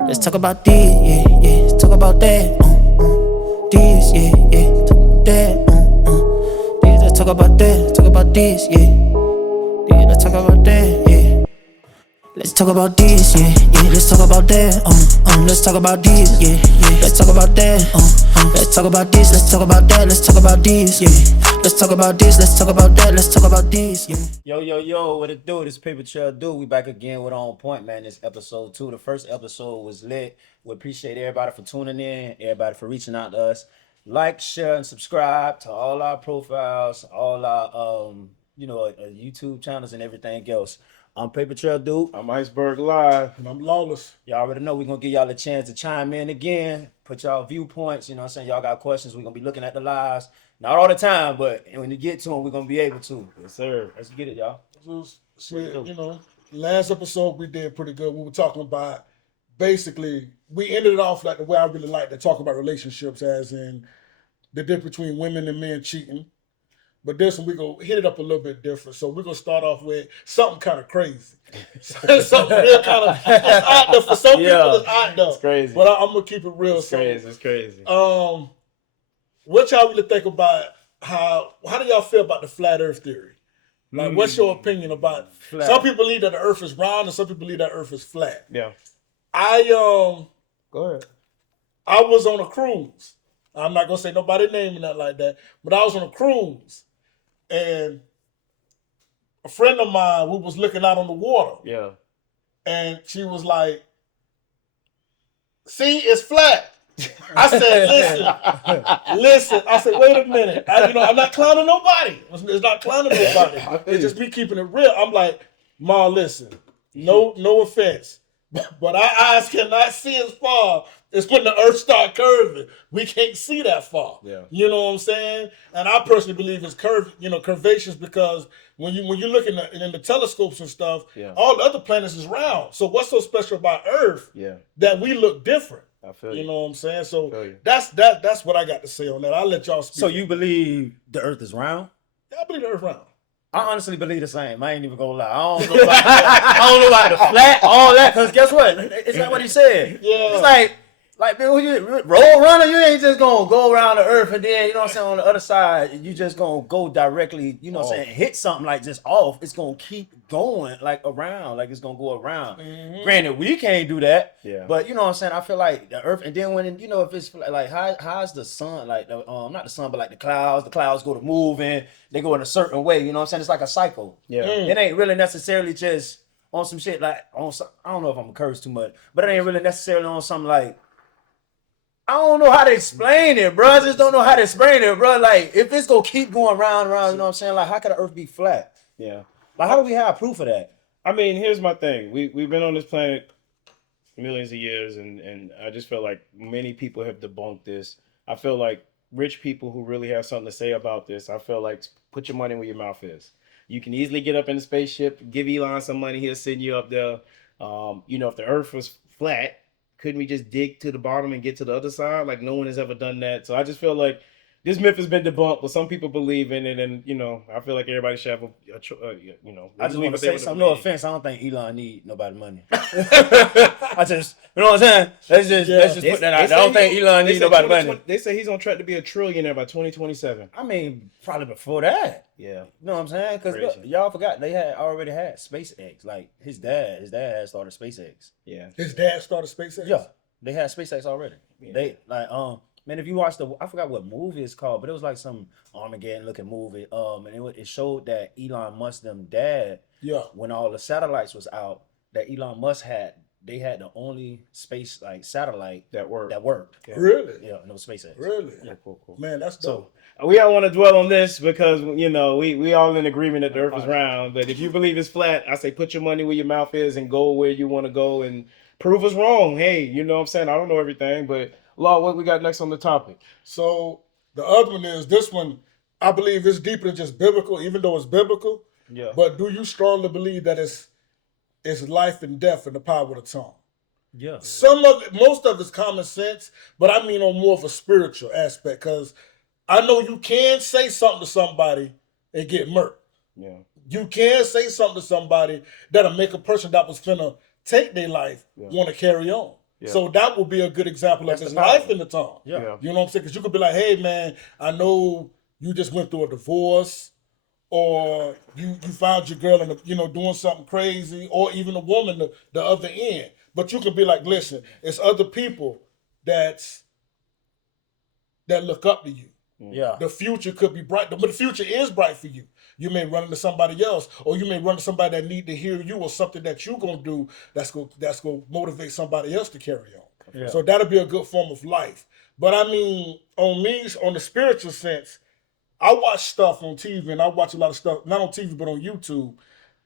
Let's talk about this, yeah, yeah. Let's talk about that, this, yeah, yeah. That, this. Let's talk about that. Talk about this, yeah, yeah. Let's talk about that, yeah. Let's talk about this, yeah, yeah. Let's talk about that, Let's talk about this, yeah, yeah. Let's talk about that, Let's talk about this. Let's talk about that. Let's talk about this, yeah. Let's talk about this. Let's talk about that. Let's talk about this, yeah. Yo, what it do? This Paper Trail Dude. We back again with On Point, man. This episode 2. The first episode was lit. We appreciate everybody for tuning in, everybody for reaching out to us. Like, share, and subscribe to all our profiles, all our YouTube channels and everything else. I'm Paper Trail Dude. I'm Iceberg Live. And I'm Lawless. Y'all already know we're gonna give y'all a chance to chime in again, put y'all viewpoints, you know what I'm saying? Y'all got questions, we're gonna be looking at the lives. Not all the time, but when you get to them, we're gonna be able to. Yes, sir. Let's get it, y'all. Last episode we did pretty good. We were talking about basically, we ended it off like the way I really like to talk about relationships, as in the difference between women and men cheating. But this one, we're going to hit it up a little bit different. So we're going to start off with something kind of crazy. Something real kind of, it's out there. For some people, it's out there. It's crazy. But I'm going to keep it real. It's crazy. It's crazy. What y'all really think about how do y'all feel about the flat earth theory? Like, what's your opinion about Flat. Some people believe that the earth is round and some people believe that the earth is flat. Yeah. Go ahead. I was on a cruise. I'm not gonna say nobody name or nothing like that, but I was on a cruise, and a friend of mine, we was looking out on the water. Yeah. And she was like, "See, it's flat." I said, listen. I said, wait a minute. I'm not clowning nobody. It's not clowning nobody. It's just me keeping it real. I'm like, Ma, listen, no offense, but our eyes cannot see as far as when the earth start curving. We can't see that far. Yeah. You know what I'm saying? And I personally believe it's curvaceous, because when you look in the telescopes and stuff, all the other planets is round. So what's so special about Earth that we look different? I feel You know what I'm saying? So you. that's what I got to say on that. I'll let y'all speak. So you believe the earth is round? I believe the earth round. I honestly believe the same. I ain't even gonna lie. I don't know about the flat, all that, because guess what? It's like what he said. Yeah. It's like man, when you road runner, you ain't just gonna go around the earth and then, you know what I'm saying, on the other side, you just gonna go directly, you know what I'm saying, hit something like just off. It's gonna keep going like around, like it's gonna go around. Mm-hmm. Granted, we can't do that. Yeah. But you know what I'm saying, I feel like the earth, and then when, if it's like how's the sun, like the not the sun, but like the clouds go to moving, they go in a certain way, you know what I'm saying? It's like a cycle. Yeah. It ain't really necessarily just on some shit like on some, I don't know if I'm gonna curse too much, but it ain't really necessarily on something like, I don't know how to explain it, bro. I just don't know how to explain it, bro. Like, if it's gonna keep going round, you know what I'm saying? Like, how could the earth be flat? Yeah. Like, how do we have proof of that? I mean, here's my thing. We've been on this planet millions of years, and I just feel like many people have debunked this. I feel like rich people who really have something to say about this, I feel like put your money where your mouth is. You can easily get up in the spaceship, give Elon some money, he'll send you up there. If the earth was flat, couldn't we just dig to the bottom and get to the other side? Like, no one has ever done that. So I just feel like this myth has been debunked, but some people believe in it, and I feel like everybody should have I just want to say something. No offense, I don't think Elon need nobody money. I just, you know what I'm saying? Let's just put that out there. I don't think Elon need nobody money. They say he's on track to be a trillionaire by 2027. I mean, probably before that. Yeah. You know what I'm saying? Because y'all forgot they already had SpaceX. Like, his dad had started SpaceX. Yeah. His dad started SpaceX? Yeah. They had SpaceX already. Yeah. They man, if you watch I forgot what movie it's called, but it was like some Armageddon looking movie. And it showed that Elon Musk them dad, when all the satellites was out, that Elon Musk they had the only space satellite that worked. Yeah. Really? Yeah, and it was SpaceX. Really? Yeah, cool. Man, that's dope. So we don't want to dwell on this because we all in agreement that the earth is round. But if you believe it's flat, I say put your money where your mouth is and go where you want to go and prove us wrong. Hey, you know what I'm saying? I don't know everything, but Law, what we got next on the topic? So the other one is this one. I believe it's deeper than just biblical, even though it's biblical. Yeah. But do you strongly believe that it's life and death in the power of the tongue? Yeah. Most of it's common sense, but I mean on more of a spiritual aspect, because I know you can say something to somebody and get murked. Yeah. You can say something to somebody that'll make a person that was finna take their life want to carry on. Yeah. So that would be a good example of That's his the power. life in the tongue. Yeah. You know what I'm saying? Because you could be like, hey, man, I know you just went through a divorce, or you found your girl in the, doing something crazy, or even a woman the other end. But you could be like, listen, it's other people that look up to you. Yeah. The future could be bright, but the future is bright for you. You may run into somebody else, or you may run into somebody that need to hear you, or something that you're gonna do that's gonna motivate somebody else to carry on. Yeah. So that'll be a good form of life. But I mean, on the spiritual sense, I watch stuff on TV, and I watch a lot of stuff not on TV but on YouTube.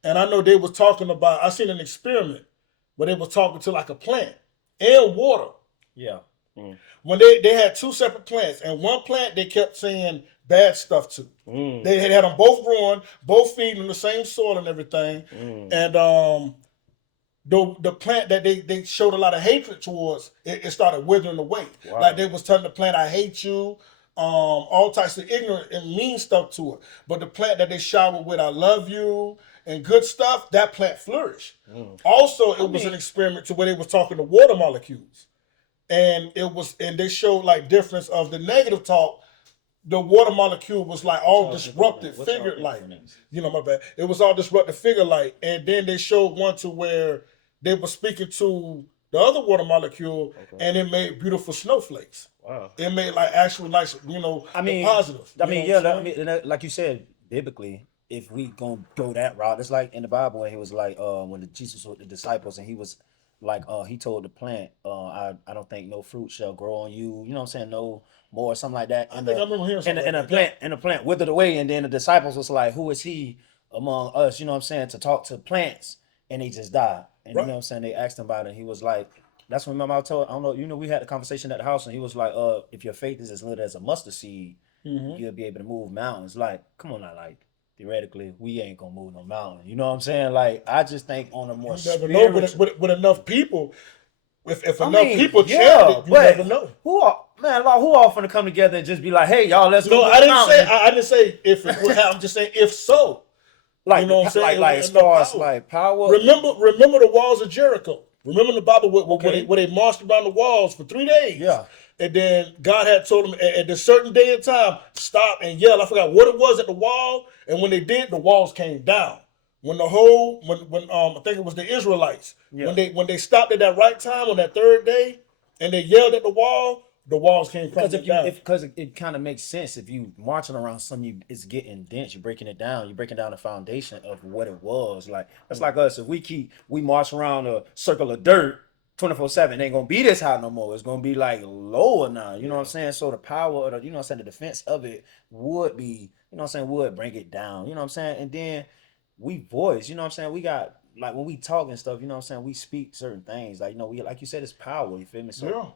And I know they was talking about. I seen an experiment where they was talking to like a plant and water. Yeah. When they had two separate plants, and one plant they kept saying bad stuff to. They had them both growing, both feeding the same soil and everything. And the plant that they showed a lot of hatred towards, it started withering away. Wow. Like they was telling the plant, I hate you, all types of ignorant and mean stuff to it. But the plant that they showered with, I love you, and good stuff, that plant flourished. Also, it was an experiment to where they was talking to water molecules. And they showed like difference of the negative talk. The water molecule was like all disrupted, figure like, my bad. It was all disrupted figure like. And then they showed one to where they were speaking to the other water molecule, and it made beautiful snowflakes. Wow. It made like actual nice, positive. Like you said, biblically, if we gonna go that route, it's like in the Bible when he was like, when Jesus was with the disciples, and he was like, he told the plant, I don't think no fruit shall grow on you. You know what I'm saying? No more, something like that. I remember hearing something like that. And the plant withered away, and then the disciples was like, who is he among us? You know what I'm saying? To talk to plants, and he just died. And you know what I'm saying? They asked him about it, and he was like, that's when my mom told, I don't know, we had a conversation at the house, and he was like, if your faith is as little as a mustard seed, you'll be able to move mountains. Like, come on now, like, theoretically, we ain't gonna move no mountain. You know what I'm saying? Like, I just think on a more You never know, with enough people, if enough people chanted it, you but never know. who all finna come together and just be like, hey, y'all, let's go. No, I didn't say if it would happen. I'm just saying if so. Like, you know what I'm saying? Like as far as like power. Remember the walls of Jericho. Remember the Bible where they marched around the walls for 3 days. Yeah. And then God had told them at a certain day and time, stop and yell. I forgot what it was at the wall. And when they did, the walls came down. When I think it was the Israelites, when they stopped at that right time on that third day, and they yelled at the walls came crumbling down. Because it kind of makes sense if you marching around something, it's getting dense. You're breaking it down. You're breaking down the foundation of what it was. Like that's like us. If we march around a circle of dirt 24/7, it ain't gonna be this high no more. It's gonna be like lower now. You know what I'm saying? So the power of the defense of it would be, would bring it down. You know what I'm saying? And then we voice, we got like when we talk and stuff, we speak certain things. Like, we, like you said, it's power, you feel me? So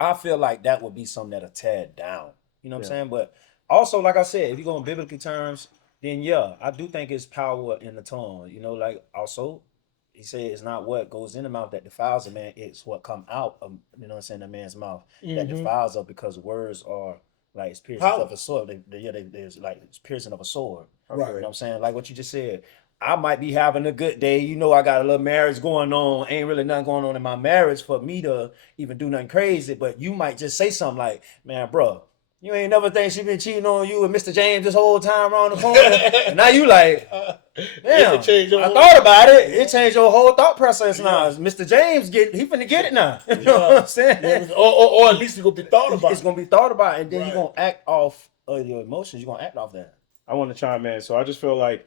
I feel like that would be something that'll tear it down. You know what I'm saying? But also, like I said, if you go in biblical terms, then I do think it's power in the tongue. Like also, he said it's not what goes in the mouth that defiles a man, it's what come out of, the man's mouth that defiles us, because words are like it's piercing of a sword. There's like it's piercing of a sword. Right. You know what I'm saying? Like what you just said. I might be having a good day. I got a little marriage going on. Ain't really nothing going on in my marriage for me to even do nothing crazy. But you might just say something like, man, bro, you ain't never think she been cheating on you with Mr. James this whole time around the corner. And now you like, damn, I thought about it. It changed your whole thought process now. Mr. James, he finna get it now. You know what I'm saying? Or at least it's going to be thought about. It's going to be thought about. And then you're going to act off your emotions. You're going to act off that. I want to chime in. So I just feel like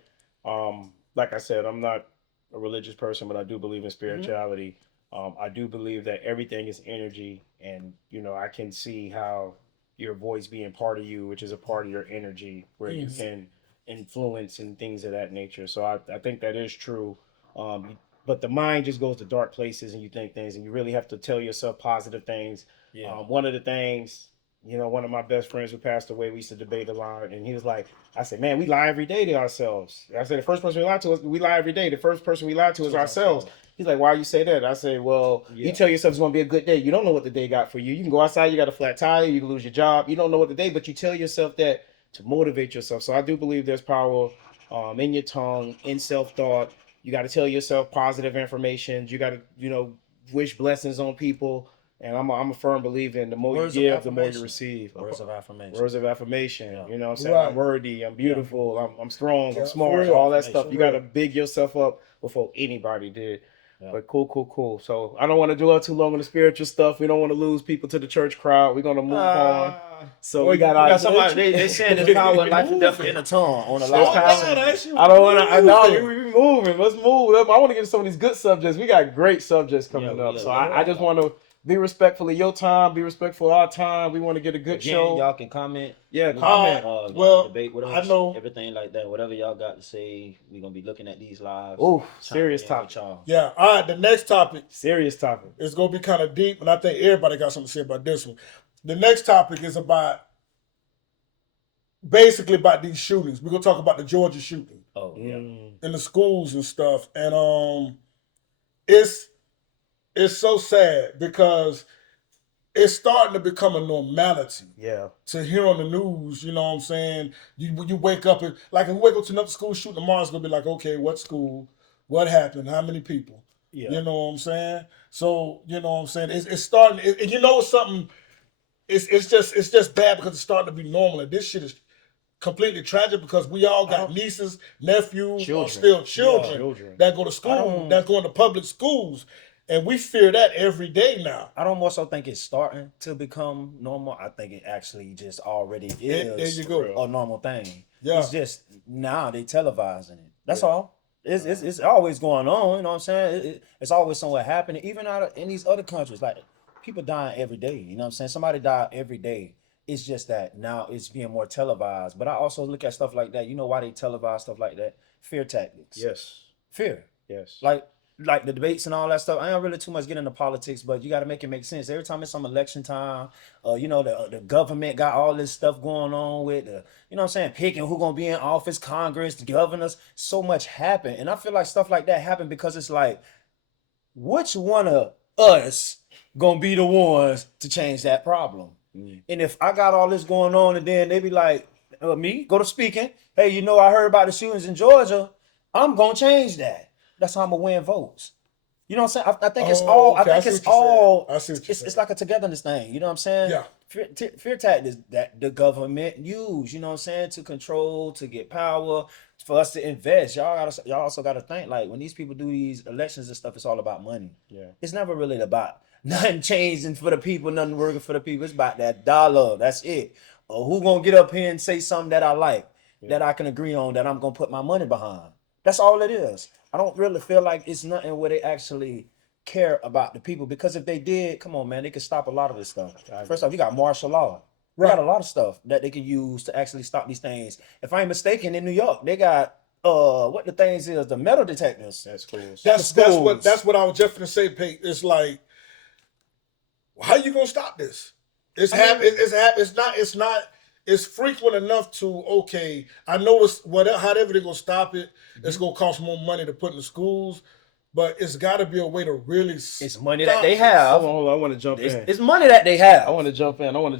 I said, I'm not a religious person, but I do believe in spirituality. I do believe that everything is energy, and I can see how your voice being part of you, which is a part of your energy, where you can influence and things of that nature. So I think that is true. But the mind just goes to dark places, and you think things, and you really have to tell yourself positive things. Yeah. One of the things, one of my best friends who passed away, we used to debate a lot, and he was like, I said, man, we lie every day to ourselves. I said, the first person we lie to, we lie every day. The first person we lie to is ourselves. He's like, why you say that? I say, well, you tell yourself it's going to be a good day. You don't know what the day got for you. You can go outside, you got a flat tire, you can lose your job. You don't know what the day, but you tell yourself that to motivate yourself. So I do believe there's power in your tongue, in self-thought. You got to tell yourself positive information. You got to, wish blessings on people. And I'm a firm believer in the more Words you of give, the more you affirmation. receive. Words of affirmation. Words of affirmation. Yeah. You know what I'm saying? Right. I'm worthy, I'm beautiful, I'm strong, Yeah, I'm for smart, real. all that stuff. For You real. gotta big yourself up before anybody did. Yeah. But cool. So I don't want to dwell too long on the spiritual stuff. We don't want to lose people to the church crowd. We're gonna move on. So Boy, we got you our got somebody. They saying there's power in life and death in the tongue on the Slow live. down, Ashley. I don't want to. I know Moving. we moving. Let's move. I want to get to some of these good subjects. We got great subjects coming up. So I just want to be respectful of your time. Be respectful of our time. We want to get a good Again, show. y'all can comment. Yeah, comment. Well, debate with I us. know- Everything like that. Whatever y'all got to say, we're gonna be looking at these lives. Ooh, chime serious in with topic. y'all. Yeah. All right. The next topic Serious topic. is gonna be kind of deep, and I think everybody got something to say about this one. The next topic is about basically about these shootings. We're gonna talk about the Georgia shooting Oh yeah. in the schools and stuff, and it's so sad because it's starting to become a normality Yeah. to hear on the news. You know what I'm saying? You wake up and like if we wake up to another school shooting tomorrow, it's gonna be like, okay, what school? What happened? How many people? Yeah. You know what I'm saying? So you know what I'm saying? It's starting. And you know something? It's just bad because it's starting to be normal. And this shit is completely tragic because we all got nieces, nephews, or Children. still children, Yeah, children. that go to school, that go into public schools, and we fear that every day now. I don't more so think it's starting to become normal. I think it actually just already is There you go. a normal thing. Yeah. It's just now they televising it. That's all. It's always going on. You know what I'm saying? It's always somewhere happening. Even in these other countries, like people dying every day. You know what I'm saying? Somebody die every day. It's just that now it's being more televised. But I also look at stuff like that. You know why they televise stuff like that? Fear tactics. Yes. Fear. Yes. Like the debates and all that stuff. I don't really too much get into politics, but you got to make it make sense. Every time it's some election time, you know, the government got all this stuff going on with, you know what I'm saying, picking who going to be in office, Congress, the governors. So much happen. And I feel like stuff like that happen because it's like, which one of us going to be the ones to change that problem? And if I got all this going on and then they be like, me, go to speaking, hey, you know, I heard about the shootings in Georgia, I'm going to change that. That's how I'm gonna win votes. You know what I'm saying? I think it's all. okay. I think it's all. I see what you're saying. It's like a togetherness thing. You know what I'm saying? Yeah. Fear tactics that the government use. You know what I'm saying? To control, to get power, for us to invest. Y'all also gotta think like when these people do these elections and stuff. It's all about money. Yeah. It's never really about nothing changing for the people, nothing working for the people. It's about that dollar. That's it. Or who gonna get up here and say something that I like, that I can agree on, that I'm gonna put my money behind. That's all it is. I don't really feel like it's nothing where they actually care about the people, because if they did, come on, man, they could stop a lot of this stuff. First off, you got martial law. You got a lot of stuff that they can use to actually stop these things. If I ain't mistaken, in New York, they got what the things is, the metal detectors. That's cool. That's what I was just gonna say, Pete. It's like, how you gonna stop this? It's It's frequent enough to, okay, I know it's whatever, however they're gonna stop it, it's gonna cost more money to put in the schools, but it's gotta be a way to really It's money that they have. Hold on. I want to jump in. It's money that they have. I want to jump in. Hold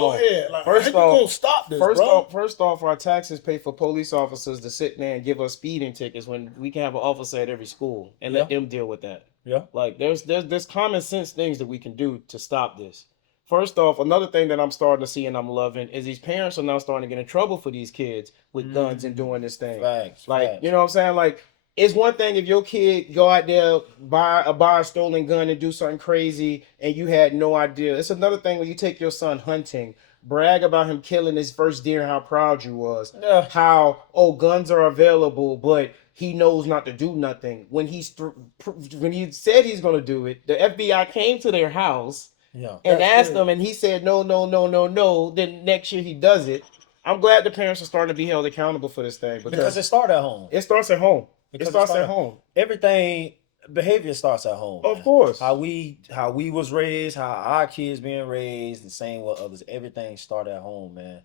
Go on. ahead. Like, First how you off- gonna stop this, bro? First off, our taxes pay for police officers to sit there and give us speeding tickets when we can have an officer at every school and let them deal with that. Yeah. Like there's common sense things that we can do to stop this. First off, another thing that I'm starting to see and I'm loving is these parents are now starting to get in trouble for these kids with guns and doing this thing. Facts. You know what I'm saying? Like, it's one thing if your kid go out there, buy a stolen gun and do something crazy and you had no idea. It's another thing when you take your son hunting, brag about him killing his first deer and how proud you was. Yeah. How, guns are available, but he knows not to do nothing. When he said he's going to do it, the FBI came to their house and asked him, and he said, no. Then next year he does it. I'm glad the parents are starting to be held accountable for this thing Because it started at home. it starts at home. Because it starts at home. Everything, behavior starts at home. Of man. course. How we was raised, how our kids being raised, the same with others. Everything started at home, man.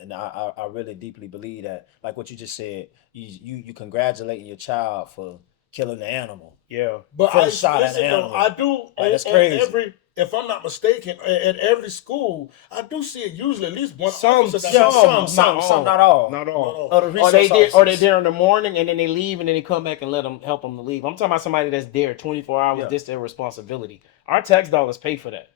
And I really deeply believe that. Like what you just said, you congratulating your child for killing the animal. Yeah. But First shot at listen, an though, animal. I do Like, that's on crazy. if I'm not mistaken, at every school, I do see it usually at least one Some, officer. some, not all. Not all. Or the Or they resource or they're officers. there in the morning and then they leave and then they come back and help them to leave. I'm talking about somebody that's there 24 hours. Yeah. This their responsibility. Our tax dollars pay for that.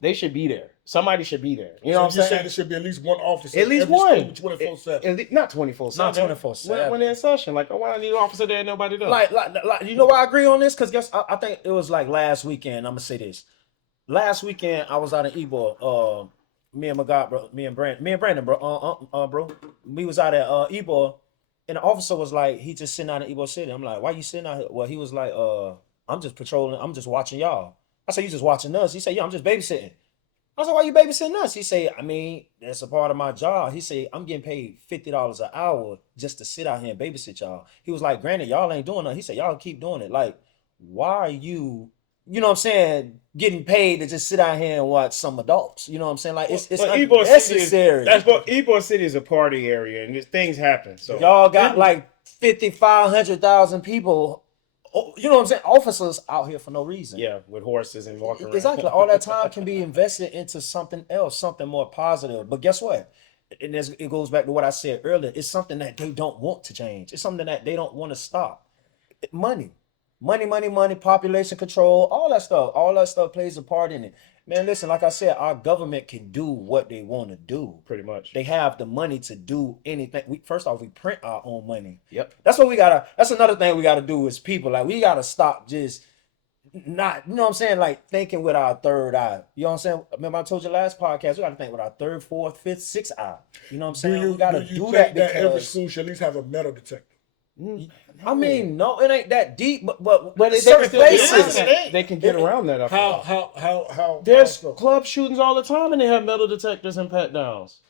They should be there. Somebody should be there. You know what I'm So you saying? said there should be at least one officer. At least every one. school, 24/7. Not 24/7. Not 24/7. When they're in session, like, oh, why I need an officer there and nobody does. Like, you know why I agree on this? Because guess I think it was like last weekend. I'm gonna say this. Last weekend I was out in Ybor. Me and my guy, bro, me and Brandon, bro. We was out at Ybor, and the officer was like, he just sitting out in Ybor City. I'm like, why you sitting out here? Well, he was like, I'm just patrolling. I'm just watching y'all. I said, you just watching us? He said, yeah, I'm just babysitting. I said, why you babysitting us? He said, I mean, that's a part of my job. He said, I'm getting paid $50 an hour just to sit out here and babysit y'all. He was like, granted, y'all ain't doing nothing. He said, y'all keep doing it. Like, why are you know what I'm saying, getting paid to just sit out here and watch some adults? You know what I'm saying? Like, it's unnecessary. Ybor City is a party area and things happen. So Y'all got like 100,000 people, you know what I'm saying, officers out here for no reason. yeah, with horses and walking around. Exactly. All that time can be invested into something else, something more positive. But guess what? And it goes back to what I said earlier. It's something that they don't want to change. It's something that they don't want to stop. Money, population control, all that stuff plays a part in it. Man, listen, like I said, our government can do what they want to do. Pretty much. They have the money to do anything. First off, we print our own money. Yep. That's what we gotta. That's another thing we gotta do as people. Like, we gotta stop just not, you know what I'm saying, like thinking with our third eye. You know what I'm saying? Remember I told you last podcast, we gotta think with our third, fourth, fifth, sixth eye. You know what I'm saying? We gotta do that that every because school should at least have a metal detector? I mean, no, it ain't that deep, but But certain places. they can get around that. I feel like. How? There's how so? club shootings all the time and they have metal detectors and pat downs.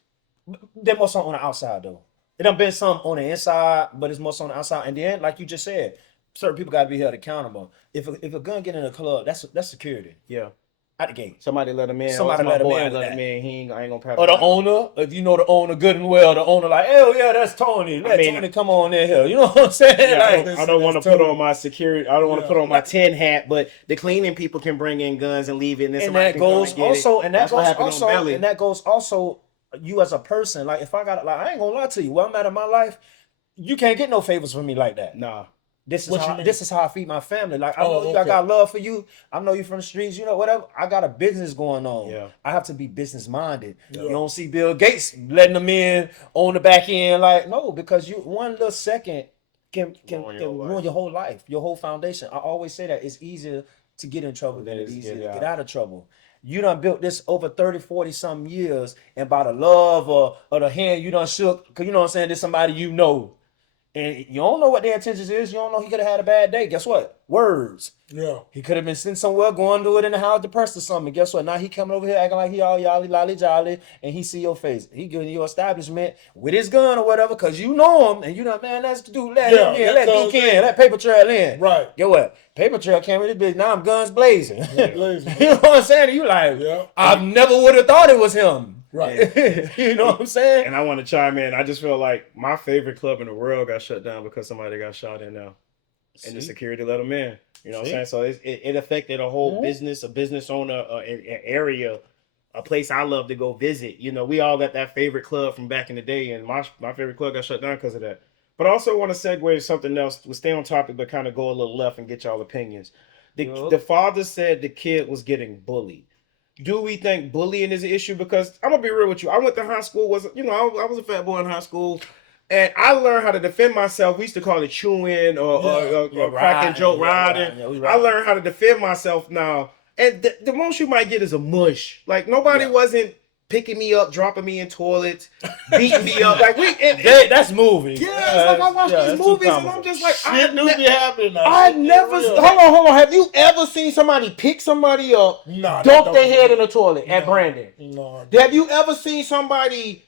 They're more so on the outside though. It done been some on the inside, but it's more so on the outside. And then, like you just said, certain people gotta be held accountable. If a gun get in a club, that's security. Yeah. Out the gate. Somebody let him in. Somebody My let him boy in with let that. him in. He ain't gonna pat Or him the down. owner, if you know the owner good and well, the owner like, hell yeah, that's Tony. Let mean, Tony come on in here. You know what I'm saying? Yeah, Like, I don't want to That's put totally- on my security. I don't want to put on my tin hat, but the cleaning people can bring in guns and leave it. And, then and somebody that can come goes and get also, it. and that That's what goes happened on also, Belly. and that goes also you as a person. Like, if I got, like, I ain't gonna lie to you, where I'm at in my life, you can't get no favors from me like that. Nah. This is What you how mean? this is how I feed my family. Like, I Oh, know you, I okay. got love for you. I know you from the streets, you know, whatever. I got a business going on. Yeah. I have to be business minded. Yeah. You don't see Bill Gates letting them in on the back end. Like, no, because you one little second can Ruin your ruin life. your whole life, your whole foundation. I always say that it's easier to get in trouble than Than it's it's easier to get get out. out of trouble. You done built this over 30, 40 some years, and by the love or the hand you done shook, because you know what I'm saying, there's somebody you know. And you don't know what their intentions is. You don't know, he could have had a bad day. Guess what? Words. Yeah. He could have been sitting somewhere going to it in the house depressed or something. Guess what? Now he coming over here acting like he all yolly, lolly, jolly, and he see your face. He going to your establishment with his gun or whatever, because you know him, and you know, man, that's the dude. Let Yeah, him in. Let because- Duke in. Let Paper Trail in. Right. Get what? Paper Trail came with this bitch. Now I'm guns blazing. blazing. You know what I'm saying? You like, Yeah. I never would have thought it was him. Right. You know what I'm saying? And I want to chime in. I just feel like my favorite club in the world got shut down because somebody got shot in now. And the See? security let them in. You know what I'm See? saying? So it affected a whole Mhm. business, a business owner, an area, a place I love to go visit. You know, we all got that favorite club from back in the day, and my favorite club got shut down because of that. But I also want to segue to something else. We'll stay on topic, but kind of go a little left and get y'all opinions. Yup. The father said the kid was getting bullied. Do we think bullying is an issue? Because I'm gonna be real with you. I went to high school. I was a fat boy in high school, and I learned how to defend myself. We used to call it chewing or cracking riding, joke, yeah, riding. yeah, we I riding. learned how to defend myself now, and the most you might get is a mush. Like nobody Yeah. wasn't picking me up, dropping me in toilets, beating me up. Like That's movie. yeah, it's like I watch that's these too movies and comical. I'm just like, Shit do be happening now. I Shit never. get real. Hold on. Have you ever seen somebody pick somebody up, Nah, dump that their don't- head in the toilet at No. Brandon? No. Have you ever seen somebody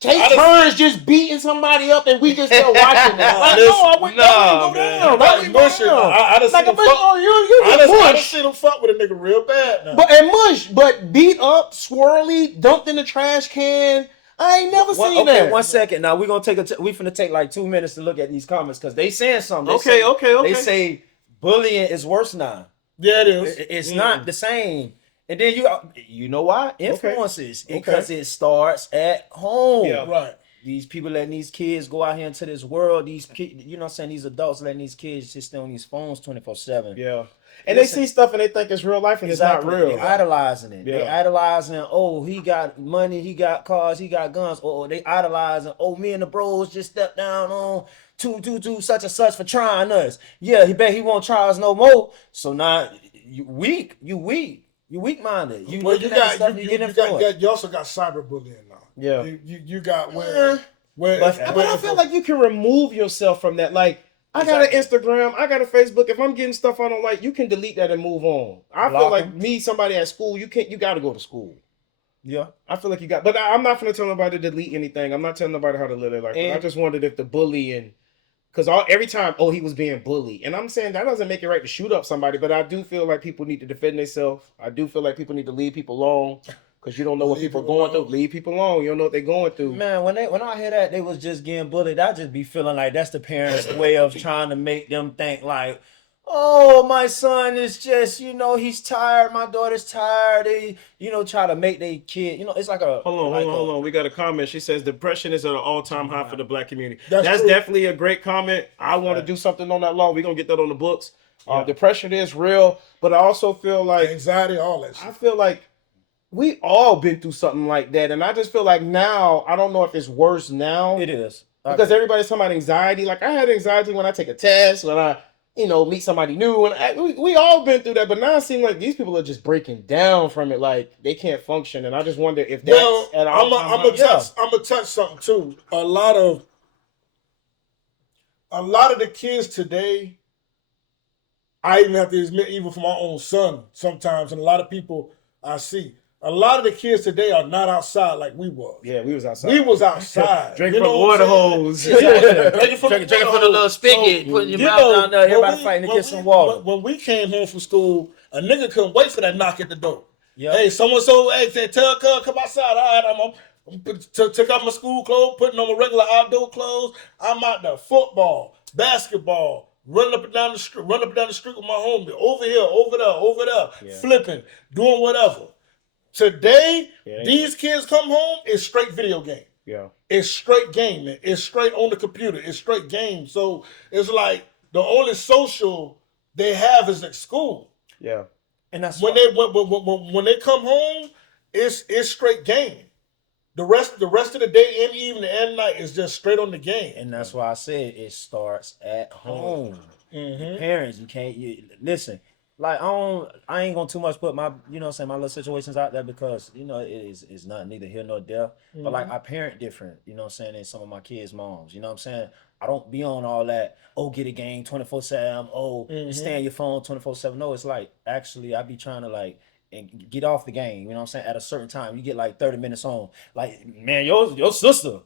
take I done- turns just beating somebody up and we just still watching that? Like, no, I wouldn't go down. That Like wouldn't mush go it. down. I done Like seen a him bitch, fuck. oh, you I get done pushed. seen him fuck with a nigga real bad now. But and mush, but beat up, swirly, dumped in the trash can. I ain't never seen Okay, that. 1 second. Now we're gonna we finna take like 2 minutes to look at these comments because they saying something. They Okay, say, okay. They say bullying is worse now. Yeah, it is. It's not the same. And then you know why? Influences. Okay. Because it starts at home. Yeah. Right. These people letting these kids go out here into this world. These kids, you know what I'm saying? These adults letting these kids just stay on these phones 24/7. Yeah. And Listen. they see stuff and they think it's real life and Exactly. it's not real. They idolizing it. Yeah. They idolizing, oh, he got money, he got cars, he got guns. Oh, they idolizing, oh, me and the bros just stepped down on two such and such for trying us. Yeah, he bet he won't try us no more. So now you weak minded. You Well, looking at stuff, you get influenced. you also got cyberbullying now. Yeah. You got where But I feel like you can remove yourself from that. Like, I got an Instagram, I got a Facebook. If I'm getting stuff I don't like, you can delete that and move on. I feel Block like 'em. me, somebody at school, you got to go to school. Yeah. I feel like you got, but I'm not gonna tell nobody to delete anything. I'm not telling nobody how to live their life. And- I just wondered if the bullying, because every time, he was being bullied, and I'm saying that doesn't make it right to shoot up somebody, but I do feel like people need to defend themselves. I do feel like people need to leave people alone, because you don't know what Leave people are people going alone. through. Leave people alone. You don't know what they're going through. Man, when I hear that they was just getting bullied, I just be feeling like that's the parents' way of trying to make them think like, oh, my son is just, he's tired, my daughter's tired. They, try to make their kid, it's like a Hold on. We got a comment. She says depression is at an all-time high for the black community. That's That's true. definitely a great comment. I want to do something on that law. We're gonna get that on the books. Yeah. Depression is real, but I also feel like anxiety, all that shit. I feel like we all been through something like that, and I just feel like now I don't know if it's worse now It is. because everybody's talking about anxiety. Like I had anxiety when I take a test, when I meet somebody new, and we all been through that. But now it seems like these people are just breaking down from it, like they can't function. And I just wonder if that's Well, at I'm all. gonna touch something too. A lot of the kids today, I even have to admit, even for my own son, sometimes, and a lot of people I see, a lot of the kids today are not outside like we was. Yeah, we was outside. We was outside. Drinking You from know the what water I'm saying? hose. Exactly. Drinking from Drinking from the little spigot, putting your you mouth know, down there, when everybody we- fighting to when get we- some water. When we came home from school, a nigga couldn't wait for that knock at the door. Yeah. Hey, so hey, tell cuz come outside. All right, I'm took off my school clothes, putting on my regular outdoor clothes. I'm out there, football, basketball, running up and down the street with my homie, over here, over there, flipping, doing whatever. Today, Yeah, these kids come home, it's straight video game. Yeah. It's straight gaming. It's straight on the computer. It's straight game. So it's like the only social they have is at school. Yeah. And that's When they come home, it's straight game. The rest of the day and evening and night is just straight on the game. And that's why I said it starts at home. Mhm. Parents, listen. Like I ain't gonna too much put my my little situations out there because it's not neither here nor there. But like I parent different, than some of my kids' moms. You know what I'm saying? I don't be on all that, get a game 24/7, stay on your phone 24/7. No, it's like actually I be trying to and get off the game, you know what I'm saying? At a certain time. You get like 30 minutes on. Like, man, your sister,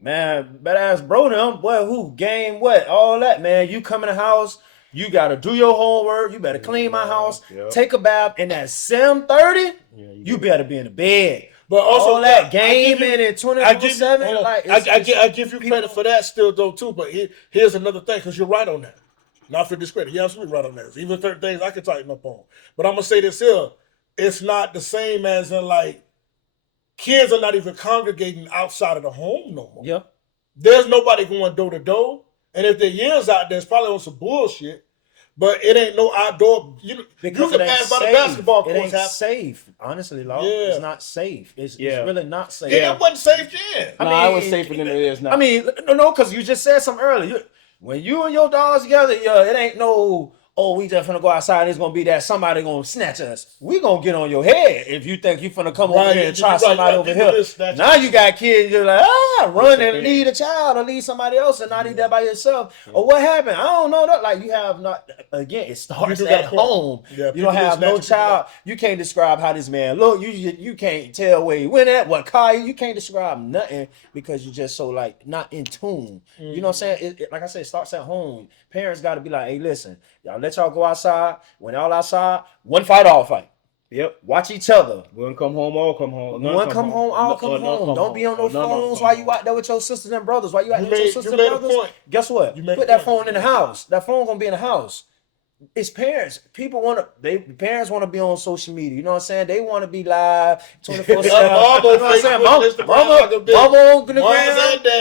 man, better ask bro them, boy, who, game, what, all that, man. You come in the house, you gotta do your homework, you better clean my house, take a bath, and at 7:30, you better be in the bed. But also all that gaming and 24/7, I give you credit for that still though too. But here's another thing, because you're right on that. Not for discredit, you're absolutely right on that. Even certain things I can tighten up on. But I'm gonna say this here: it's not the same as in kids are not even congregating outside of the home no more. Yeah. There's nobody going door to door, and if their years out there, it's probably on some bullshit. But it ain't no outdoor. You can pass by the basketball courts. It ain't safe, honestly, Law. Yeah. It's not safe. It's really not safe. Yeah, that wasn't safe then. I was safer than it is now. I mean, no, because you just said something earlier. When you and your dogs together, it ain't no, we just finna go outside and it's gonna be that somebody gonna snatch us. We gonna get on your head if you think you finna come over here and try somebody over here. Now you got kids, you're like, run and lead a child or lead somebody else and not eat that by yourself. Or what happened? I don't know that. Like you have not, again, it starts at home. Yeah, you don't have no child. You can't describe how this man look. You can't tell where he went at, what car. You can't describe nothing because you're just so not in tune. You know what I'm saying? Like I said, it starts at home. Parents got to be like, hey, listen, y'all let y'all go outside. When y'all outside, one fight, all fight. Yep. Watch each other. One come home, all come home. One come home, all come home. Don't be on no phones while you out there with your sisters and brothers. While you out there with your sisters and brothers, guess what? Put that phone in the house. That phone gonna be in the house. it's parents. Parents want to be on social media. You know what I'm saying? They want to be live 24/7. You know what I'm saying? Mama on the ground.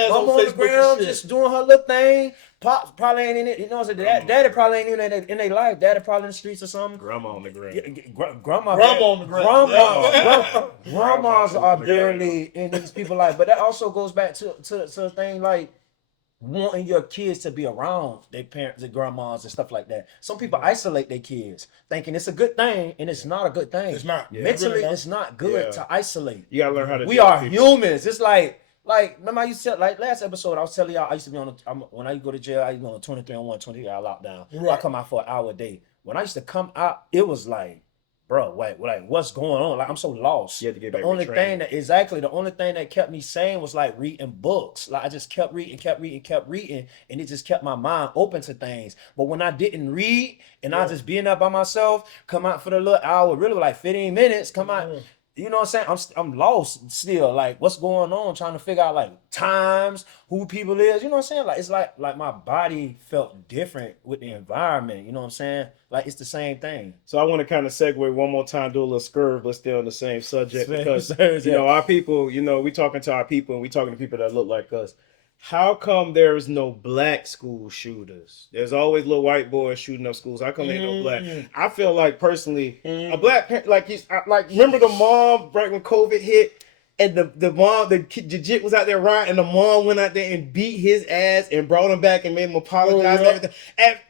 Mama on the ground, just doing her little thing. Pop probably ain't in it. You know what I'm saying? Daddy probably ain't even in their life. Daddy probably in the streets or something. Grandma on the ground. Grandma on the ground. Grandmas are barely in these people's life. But that also goes back to a thing like wanting your kids to be around their parents, their grandmas, and stuff like that. Some people isolate their kids, thinking it's a good thing, and it's not a good thing. It's not. Mentally, Really it's not good to isolate. You gotta learn how to. We are humans. It's like remember I used to like last episode. I was telling y'all I used to be when I go to jail. I used to be on a 23-on-1, 23-hour lockdown. Right. I come out for an hour a day. When I used to come out, it was like, bro, wait, what's going on? Like I'm so lost. You had to get back the only retrained. the only thing that kept me sane was like reading books. Like I just kept reading, and it just kept my mind open to things. But when I didn't read and I just being up by myself, come out for the little hour, really like 15 minutes, come out. You know what I'm saying? I'm lost still. Like, what's going on? Trying to figure out like times, who people is. You know what I'm saying? Like, it's like my body felt different with the environment. You know what I'm saying? Like, it's the same thing. So I want to kind of segue one more time, do a little swerve, but still on the same subject because Swerve, you know our people. You know, we talking to our people and we talking to people that look like us. How come there is no black school shooters? There's always little white boys shooting up schools. How come there ain't no black? I feel like personally, a black parent, like remember the mom right when COVID hit, and the mom, the jit was out there rioting, and the mom went out there and beat his ass and brought him back and made him apologize and everything.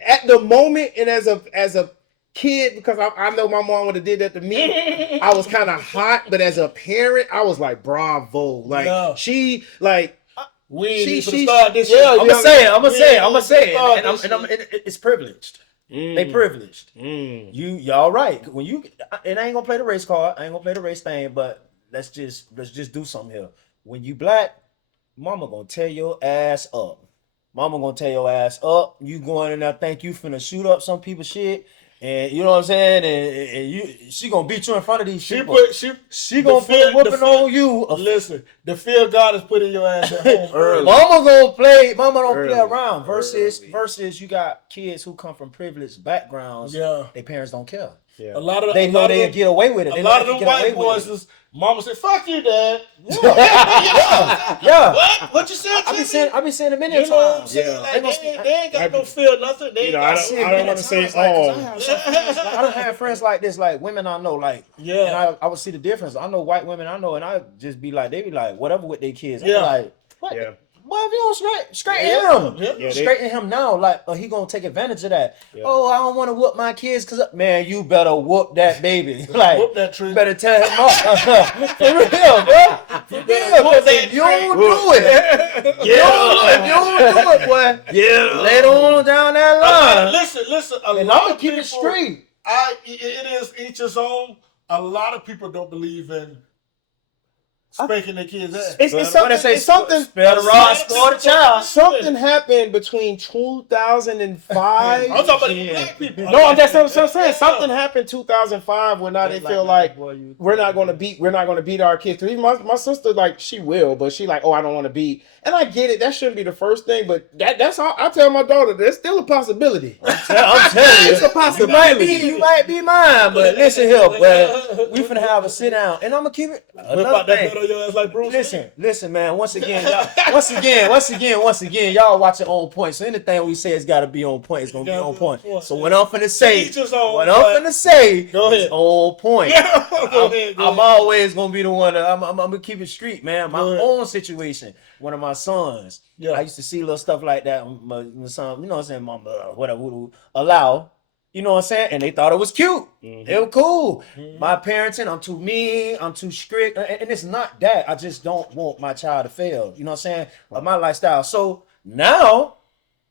At the moment, and as a kid, because I know my mom would have did that to me, I was kind of hot, but as a parent, I was like, bravo, like she like. We start this. Yeah, I'm gonna say it. And it's privileged. They privileged. Y'all right. When you and I ain't gonna play the race card. I ain't gonna play the race thing. But let's just do something here. When you black, mama gonna tear your ass up. You going in there think you finna shoot up some people's shit. And you know what I'm saying? And she gonna beat you in front of these people. She gonna put a whooping on you. Listen, the fear God is putting your ass at home early. Mama don't play around. Versus you got kids who come from privileged backgrounds. Yeah. Their parents don't care. Yeah. They know they'll get away with it. A lot of them white boys is mama said, "Fuck you, dad." Yeah. What you said? I be saying it many times. You know what I'm saying? Like, they ain't got no fear, nothing. They ain't got I don't want to say all. I don't have friends like this, like women I know, like and I would see the difference. I know white women I know, and I just be like, they be like, whatever with their kids. I be like, what? Yeah. Boy, if you don't straighten him, straighten him now. Like, he gonna take advantage of that. Yeah. Oh, I don't want to whoop my kids, cause man, you better whoop that baby. Like, whoop that tree. Better tell him off. For real, bro. For real, cause if you don't do it, if you don't do it, boy, later on down that line. Listen. And I'm gonna keep it straight. It is each his own. A lot of people don't believe in spanking their kids' ass. It's something. Spell the rod, score the child. Something happened between 2005. I'm talking about black people. No, I'm just saying something happened 2005 when now they feel like we're not gonna beat our kids. Cause even my sister, like, she will, but she like, oh, I don't want to beat. And I get it. That shouldn't be the first thing, but that's all. I tell my daughter, there's still a possibility. I'm telling you, it's a possibility. You might be mine, but listen here, but we finna have a sit down, and I'm gonna keep it. Another thing. Your ass like Bruce. Listen, man. Once again, y'all watch it on point. So anything we say has got to be on point. It's gonna be on point. So what I'm finna say, Go ahead. is on point. Go ahead. I'm always gonna be the one. I'm gonna keep it street, man. My own situation. One of my sons. I used to see little stuff like that. My son, you know what I'm saying, mama, whatever, would allow. You know what I'm saying? And they thought it was cute. It was cool. My parenting, I'm too mean, I'm too strict. And it's not that. I just don't want my child to fail. You know what I'm saying? Like my lifestyle. So now,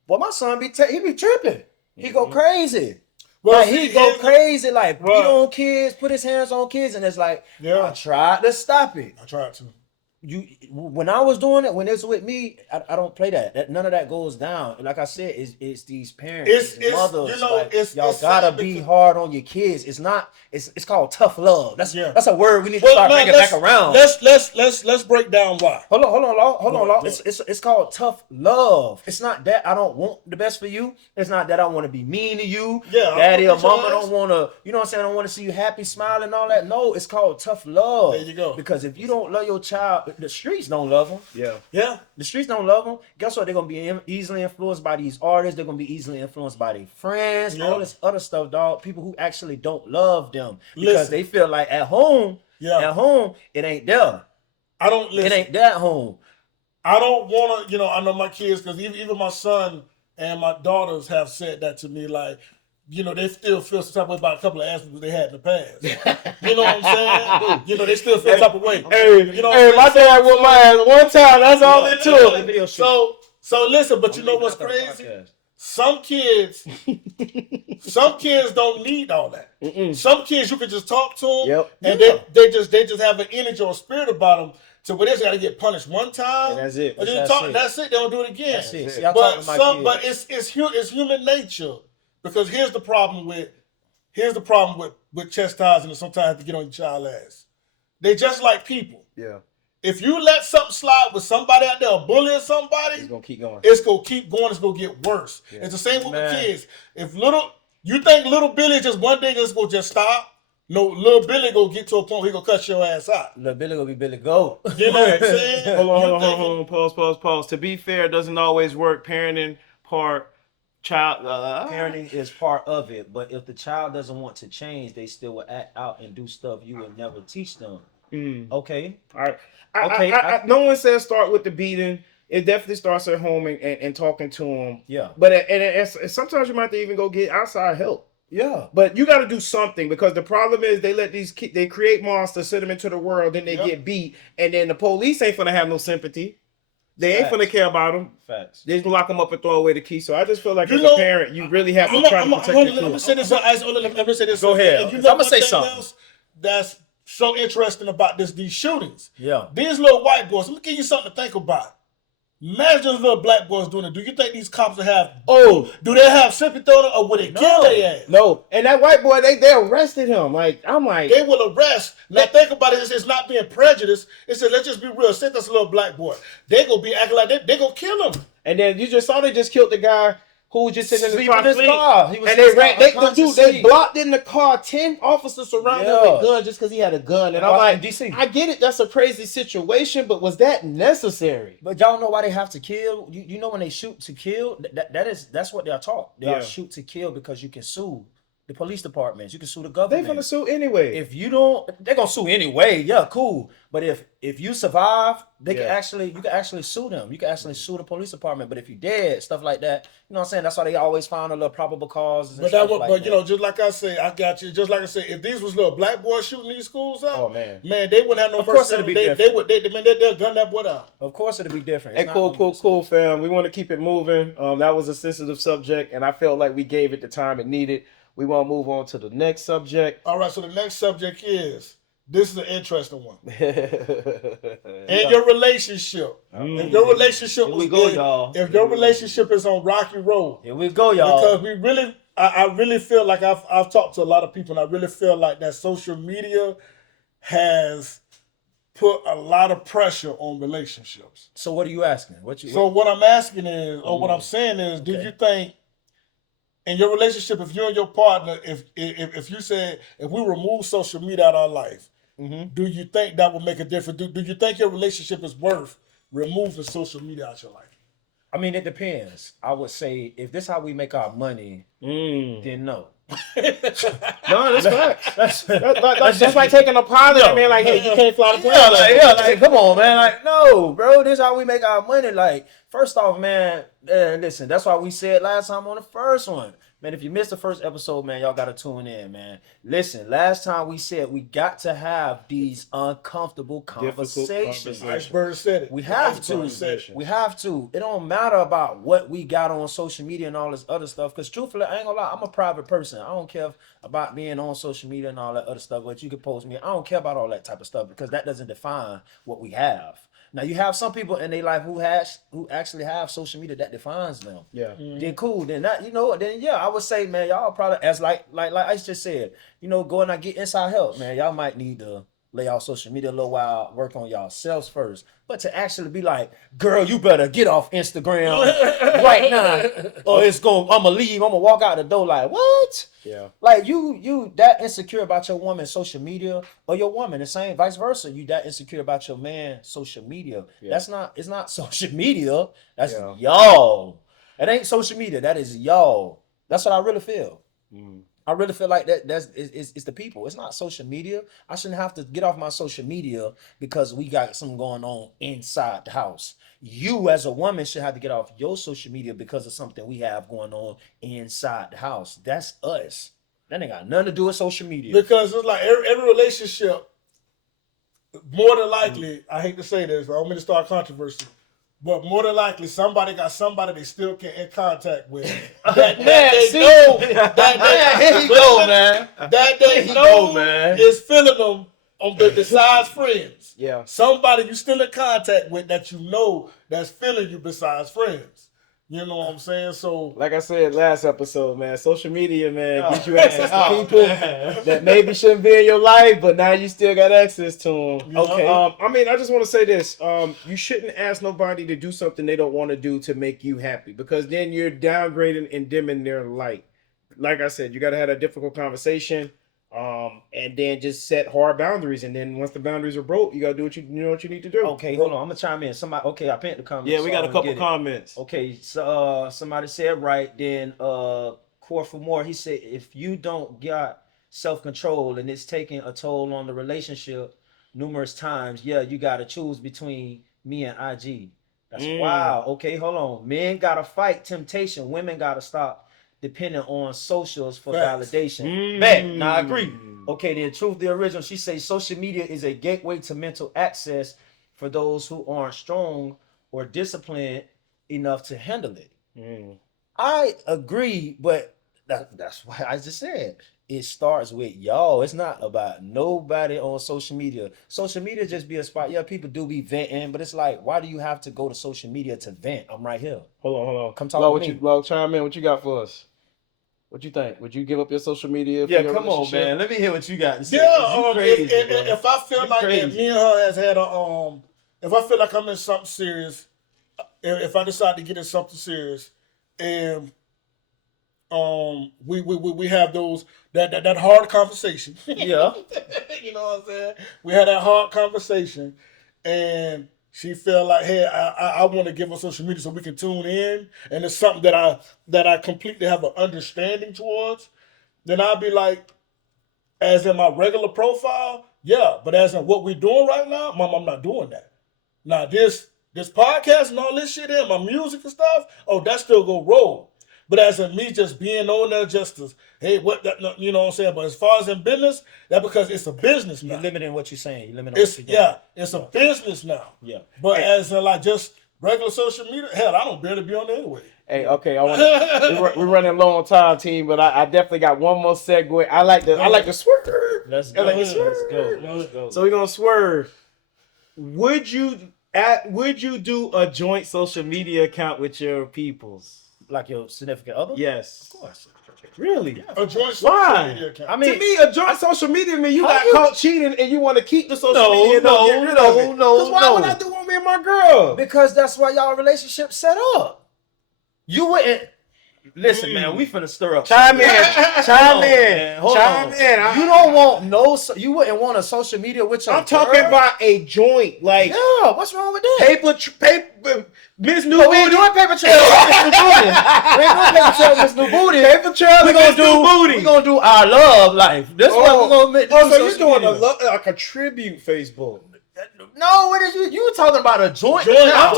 my son he be tripping. He go crazy. Well, he go crazy, like beat on kids, put his hands on kids, and it's like, I tried to stop it. I tried to. when I was doing it, when it's with me, I don't play that. None of that goes down. Like I said, it's these parents, these mothers. Like, y'all gotta be hard on your kids. It's not. It's called tough love. That's a word we need to start bringing back around. Let's break down why. Hold on, Law. It's called tough love. It's not that I don't want the best for you. It's not that I want to be mean to you. Yeah, Daddy or mama don't want to. You know what I'm saying? I don't want to see you happy, smiling, all that. No, it's called tough love. There you go. Because if you don't love your child, the streets don't love them. Yeah. The streets don't love them. Guess what? They're gonna be easily influenced by these artists. They're gonna be easily influenced by their friends. All this other stuff, dog. People who actually don't love them because they feel like at home, it ain't there. I don't listen. It ain't that home. I don't want to, I know my kids, because even my son and my daughters have said that to me, like, they still feel some type of way about a couple of aspects they had in the past. You know what I'm saying? They still feel some type of way. Hey, my dad whooped my ass one time. That's all it took. So listen, but you know what's crazy? Some kids don't need all that. Mm-mm. Some kids you can just talk to them, and they just have an energy or spirit about them. So where they got to get punished one time, and that's it. And that's it. They don't do it again. That's it. See, but it's human nature. Because here's the problem with chastising and sometimes to get on your child's ass. They just like people. Yeah. If you let something slide with somebody out there, or bullying somebody, it's gonna keep going. It's gonna keep going. It's gonna get worse. Yeah. It's the same with kids. If you think little Billy just one day is gonna just stop. No, little Billy gonna get to a point where he gonna cut your ass out. Little Billy gonna be Billy Goat. You know what I'm saying? Hold on. Pause. To be fair, it doesn't always work. Parenting parenting is part of it, but if the child doesn't want to change, they still will act out and do stuff you would never teach them. Okay. All right. No one says start with the beating. It definitely starts at home and talking to them. Yeah. But sometimes you might have to even go get outside help. Yeah. But you got to do something, because the problem is they let these kids, they create monsters, send them into the world, then they get beat, and then the police ain't gonna have no sympathy. They ain't gonna care about them. Facts. They just lock them up and throw away the key. So I just feel like as a parent, you really have to try to protect your kids. Let me say this. Go ahead. I'm gonna say something else that's so interesting about these shootings. Yeah. These little white boys. Let me give you something to think about. Imagine those little black boys doing it. Do you think these cops will have? Do they have sympathy on it, or would they kill their ass? No. And that white boy, they arrested him. I'm like, they will arrest. Now think about it. It's not being prejudiced. It said, let's just be real. Say this little black boy. They gonna be acting like they gonna kill him. And then you just saw they just killed the guy who was just sitting in his car. And they blocked in the car. 10 officers surrounded him with guns just because he had a gun. And I'm like, DC. I get it. That's a crazy situation, but was that necessary? But y'all know why they have to kill? You know when they shoot to kill? That's what they're taught. They are shoot to kill because you can sue the police departments. You can sue the government. They're gonna sue anyway. If you don't, they're gonna sue anyway. Yeah, cool. But if you survive, you can actually sue them. You can actually sue the police department. But if you dead, stuff like that, you know what I'm saying? That's why they always find a little probable causes. And just like I say, I got you. Just like I say, if these was little black boys shooting these schools up, man, they wouldn't have no. Of course it'd be different. They'll gun that boy out. Of course it'd be different. Hey, cool, fam. We want to keep it moving. That was a sensitive subject, and I felt like we gave it the time it needed. We want to move on to the next subject. All right, so the next subject is, this is an interesting one. In your relationship. If your relationship if your relationship is on rocky road. Here we go, y'all. Because I really feel like I've talked to a lot of people, and I really feel like that social media has put a lot of pressure on relationships. So what are you asking? What I'm asking is, or what I'm saying is, do you think in your relationship, if you and your partner, if you said, if we remove social media out of our life, do you think that would make a difference? Do you think your relationship is worth removing social media out your life? I mean, it depends. I would say if this is how we make our money, then no. No, that's that's like taking a pilot and being like, hey, you can't fly the plane. Like, come on, man. Like, no, bro, this is how we make our money. Like, first off, man, listen, that's why we said last time on the first one. Man, if you missed the first episode, man, y'all got to tune in, man. Listen, last time we said we got to have these uncomfortable conversations. Iceberg said it. We have to. We have to. It don't matter about what we got on social media and all this other stuff. Because truthfully, I ain't gonna lie, I'm a private person. I don't care about being on social media and all that other stuff. But you can post me. I don't care about all that type of stuff because that doesn't define what we have. Now you have some people in their life who actually have social media that defines them. Yeah. Then cool. Then that, then yeah, I would say, man, y'all probably, as like Ice just said, go and get inside help, man. Y'all might need to lay off social media a little while, work on yourselves first. But to actually be like, girl, you better get off Instagram right now, or I'm gonna leave. I'm gonna walk out the door. Like, what? Yeah. Like you that insecure about your woman's social media, or your woman the same, vice versa. You that insecure about your man's social media. Yeah. It's not social media. That's Yeah. y'all. It ain't social media. That is y'all. That's what I really feel. Mm. I really feel like it's the people. It's not social media. I shouldn't have to get off my social media because we got something going on inside the house. You as a woman should have to get off your social media because of something we have going on inside the house. That's us. That ain't got nothing to do with social media. Because it's like every relationship, more than likely, I hate to say this, I don't mean to start controversy, but more than likely, somebody got somebody they still get in contact with. That they know. Here you go, man. That they you know go, man. is feeling them on besides friends. Yeah. Somebody you still in contact with that you know that's feeling you besides friends. You know what I'm saying? So, Like I said last episode, man, social media, man, gives you access to people that maybe shouldn't be in your life, but now you still got access to them. Okay. I mean, I just want to say this. You shouldn't ask nobody to do something they don't want to do to make you happy, because then you're downgrading and dimming their light. Like I said, you got to have a difficult conversation, and then just set hard boundaries. And then once the boundaries are broke, you got to do what you know what you need to do. Okay, hold on. I'm gonna chime in. Somebody. I pinned the comments. Yeah, we so got I'm a gonna couple get it. comments. Okay, so somebody said right. Then Core for More, he said, if you don't got self-control and it's taking a toll on the relationship numerous times, yeah, you gotta choose between me and IG. That's wow. Okay, hold on. Men gotta fight temptation. Women gotta stop depending on socials for Facts. validation. Bet. Now I agree. Okay, then Truth the Original, she says social media is a gateway to mental access for those who aren't strong or disciplined enough to handle it. I agree, but that's why I just said it starts with y'all. It's not about nobody on social media. Social media just be a spot. Yeah, people do be venting, but it's like, why do you have to go to social media to vent? I'm right here. Hold on. Come talk Lo, to me. Lo, chime in. What you got for us? What you think? Would you give up your social media? For Yeah, your come on, relationship? man. Let me hear what you got to say. yeah, You crazy, bro. if I feel You like that crazy. me and her has had a if I feel like I'm in something serious, if I decide to get in something serious, and we have those that hard conversation. Yeah. You know what I'm saying? We had that hard conversation, and she felt like, hey, I want to give her social media so we can tune in, and it's something that I completely have an understanding towards. Then I'll be like, as in my regular profile, yeah, but as in what we're doing right now, Mom, I'm not doing that. Now this podcast and all this shit in my music and stuff, oh, that still go roll. But as in me just being on there, just as, hey, what that, you know what I'm saying? But as far as in business, that because it's a business now. You're limiting what you're saying. You're limiting It's what you're doing. it's a business now. Yeah. But as in like just regular social media, hell, I don't barely be on there anyway. Hey, okay, we're running low on time, team, but I definitely got one more segue. I like the swerve. Let's I go. like the Let's swerve. go. Let's go. So we're gonna swerve. Would you do a joint social media account with your peoples? Like your significant other? Yes. Of course. Really? A joint social Why? media account. I mean, To me, a joint social media mean you How got you- caught cheating and you want to keep the social media. and don't get rid of it. 'Cause why would I do one with me and my girl? because that's why y'all relationship set up. You wouldn't listen, man. We finna stir up. Chime in. Chime man. in. Hold Chime on. in. You don't want no. You wouldn't want a social media with your. I'm talking girl? about a joint, like Yeah. What's wrong with that? paper, Miss New No, we ain't Booty. doing paper trail. Miss New Booty. We ain't doing paper trail. Miss New Booty. Paper trail. We Miss New Booty. We gonna do our love life. That's what we're gonna make. Oh, so you're social doing media. like a tribute Facebook. No, what is you? You were talking about a joint. I'm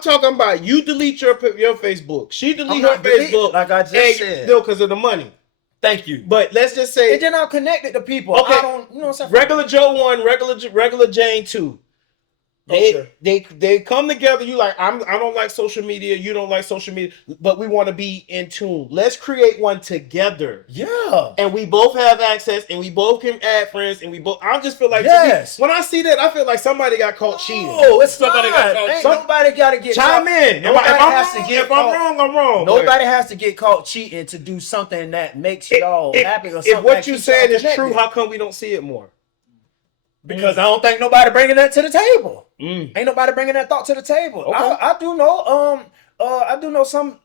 talking about you delete your Facebook. She delete her not delete- Facebook. like I just said. No, because of the money. Thank you. But let's just say And then I'm connected to people. Okay. I don't. You know what I'm saying? regular Joe 1, regular Jane 2. They come together. You like I don't like social media. You don't like social media, but we want to be in tune. Let's create one together. Yeah. And we both have access, and we both can add friends, and we both. I just feel like Yes. when I see that, I feel like somebody got caught cheating. Oh, it's Somebody somebody got got caught. Ain't nobody got to get Chime caught. in. Nobody If I'm has wrong, to get if I'm caught. wrong, I'm wrong. Nobody has to get caught cheating to do something that makes y'all happy or something. If what that you keeps said y'all is true, connected. how come we don't see it more? Because I don't think nobody bringing that to the table. Mm. Ain't nobody bringing that thought to the table. Okay. I do know. I do know some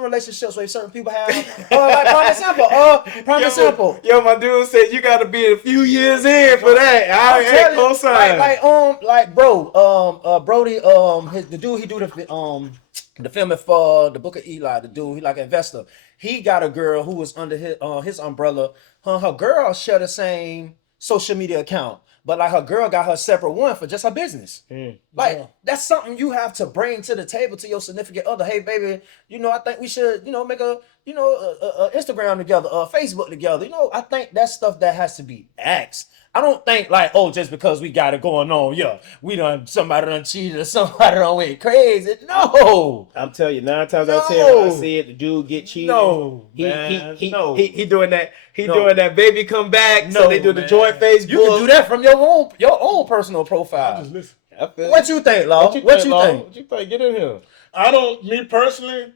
relationships where certain people have. Like prime example. Prime example. Yo, my dude said you got to be a few years in for that. I ain't co-sign. Like Brody, the dude he do the filming for the Book of Eli. The dude he like an investor. He got a girl who was under his umbrella. Her girl share the same social media account, but like her girl got her separate one for just her business. Like that's something you have to bring to the table to your significant other. Hey, baby, I think we should, make a Instagram together, Facebook together. I think that's stuff that has to be asked. I don't think like, just because we got it going on, somebody done cheated or somebody done went crazy. No. I'm telling you, 9 times out of 10, when I see it, the dude get cheated. No, he doing that. He No. doing that baby come back. So they do the joint Facebook. You can do that from your own personal profile. Just listen. What you think, Law? What you think? What you think? Get in here. Me personally,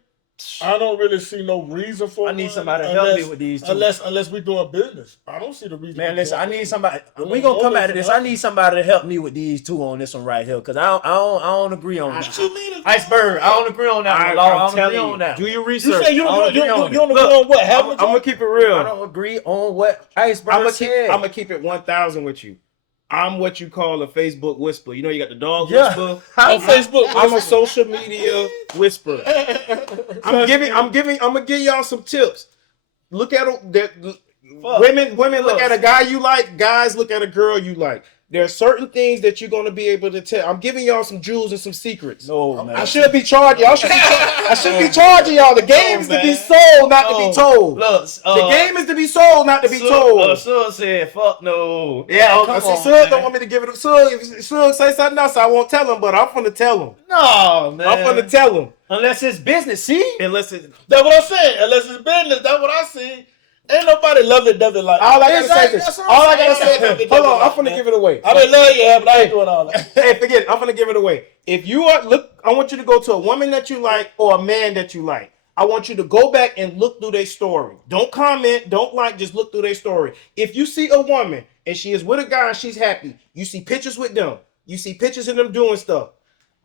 I don't really see no reason for. I need one somebody to help me with these two. Unless we doing business, I don't see the reason. Man, for listen, I doing need somebody. We gonna come out of this. I need somebody to help me with these two on this one right here, cause I don't agree on that. What you mean? Iceberg, I don't agree on that one, Law. I don't agree on that. Do your You research. say you don't agree on what? I'm gonna keep it real. I don't agree on what Iceberg said. I'm gonna keep it 1,000 with you. I'm what you call a Facebook whisperer. You get the dog Yeah. whisper. On Facebook, I'm a social media whisperer. I'm gonna give y'all some tips. Look at women look at a guy you like, guys look at a girl you like. There are certain things that you're gonna be able to tell. I'm giving y'all some jewels and some secrets. No, man. I should be charging y'all. I should be charging y'all. The game is to be sold, not to be told. Look, The game is to be sold, not to be told. Sug said, "Fuck no." Yeah, come see, on, Sug man. don't want me to give it up. Sug, if Sug say something else, I won't tell him, but I'm finna tell him. No, man. I'm finna tell him. Unless it's business, see? Unless it, That's what I'm saying. Unless it's business, that's what I see. Ain't nobody love it, does it like. all I gotta say Exactly, is that's this. what I'm All I gotta saying. say is, hold on, I'm finna give it away. I mean, love you, but I ain't doing all that. Hey, forget it. I'm finna give it away. If you are I want you to go to a woman that you like or a man that you like. I want you to go back and look through their story. Don't comment, don't like, just look through their story. If you see a woman and she is with a guy and she's happy, you see pictures with them, you see pictures of them doing stuff.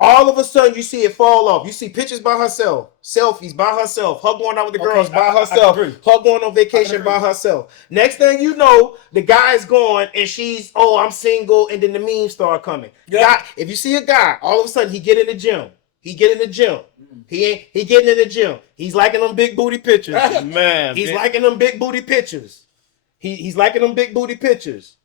All of a sudden, you see it fall off. You see pictures by herself, selfies by herself, her going out with the girls by herself, agree. her going on vacation by herself. Next thing you know, the guy's gone and she's, I'm single, and then the memes start coming. Yeah. If you see a guy, all of a sudden he get in the gym. He getting in the gym. He's liking them big booty pictures. Man, He's liking them big booty pictures. He's liking them big booty pictures.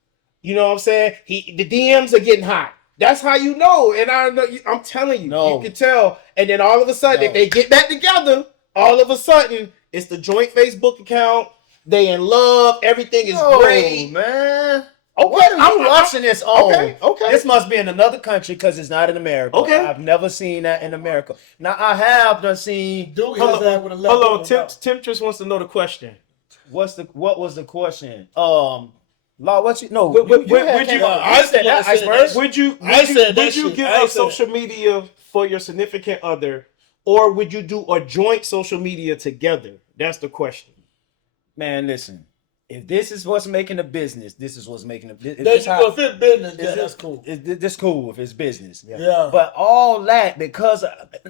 You know what I'm saying? The DMs are getting hot. That's how you know. And I'm telling you, No. you can tell. And then all of a sudden, if they get back together, all of a sudden, it's the joint Facebook account. They in love. Everything is great. man. Okay, What are you watching this on? okay. This must be in another country because it's not in America. Okay. I've never seen that in America. Now I have done seen. Dude, Hold that with a left on, over Tim, mouth. Tim just wants to know the question. What was the question? Law, what you no? Would you you- had- would you- I said that iceberg. Would you said that shit. give I up said that. social media for your significant other, or would you do a joint social media together? That's the question. Man, listen. If this is what's making a business, this is what's making a business. If it's business, yeah, that's cool. This cool if it's business. Yeah. But all that because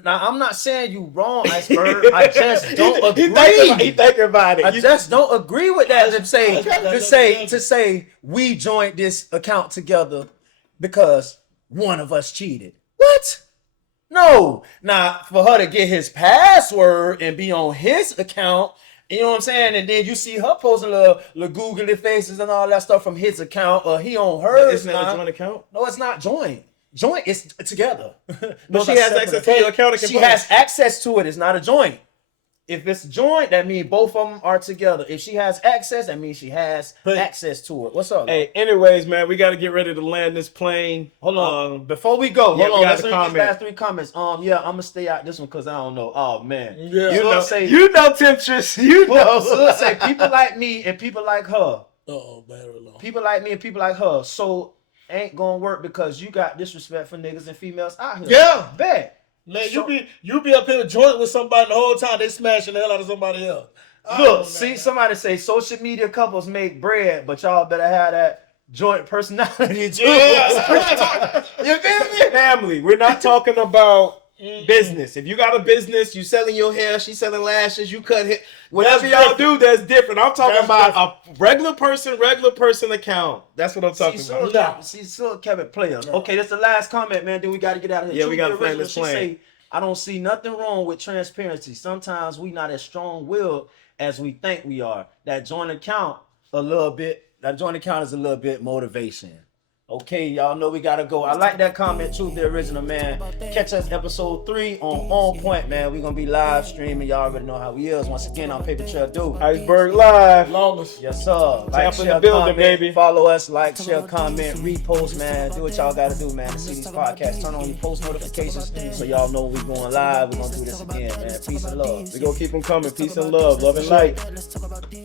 now I'm not saying you wrong, iceberg. I just don't agree. He thinking about it. I just don't agree with that. Okay. To say we joined this account together because one of us cheated. What? No. Now for her to get his password and be on his account. You know what I'm saying? And then you see her posting little googly faces and all that stuff from his account, or he on hers. Isn't that a joint account? No, it's not joint. Joint is together. But she has access to your account. She has access to it. It's not a joint. If it's joint, that means both of them are together. If she has access, that means she has Hey. access to it. What's up? Hey, anyways, man, we got to get ready to land this plane. Hold on. Before we go, yeah, hold we on. got Let's the read these comment. last 3 comments. Yeah, I'm gonna stay out this one because I don't know. Oh man. Yeah. You know, Temptress. You know. Look, say people like me and people like her. Oh, battery low. People like me and people like her. So ain't gonna work because you got disrespect for niggas and females out here. Yeah. Bet. Man, So- you be up here joint with somebody the whole time they smashing the hell out of somebody else. Look, see, somebody say social media couples make bread, but y'all better have that joint personality too. Yeah. You feel me? Family. We're not talking about business. If you got a business, you selling your hair, she selling lashes, you cut hair. Whatever That's y'all do, that's different. I'm talking That's about a regular person account. That's what I'm talking about. She still kept it player. Okay, that's the last comment, man. Then we got to get out of here. Yeah, we gotta play this She plane. say, I don't see nothing wrong with transparency. Sometimes we not as strong-willed as we think we are. That joint account is a little bit motivation. Okay, y'all know we gotta go. I like that comment too, the original man. Catch us episode 3 on Point, man. We gonna be live streaming. Y'all already know how we is. Once again, on Paper Trail Dude. Iceberg Live. Lawless. Yes, sir. Like, Tap in share, the building, comment, baby. follow us, like, share, comment, repost, man. Do what y'all gotta do, man. To see these podcasts, turn on your post notifications so y'all know we going live. We're gonna do this again, man. Peace and love. We gonna keep them coming. Peace and love. Love and light. Let's talk about this.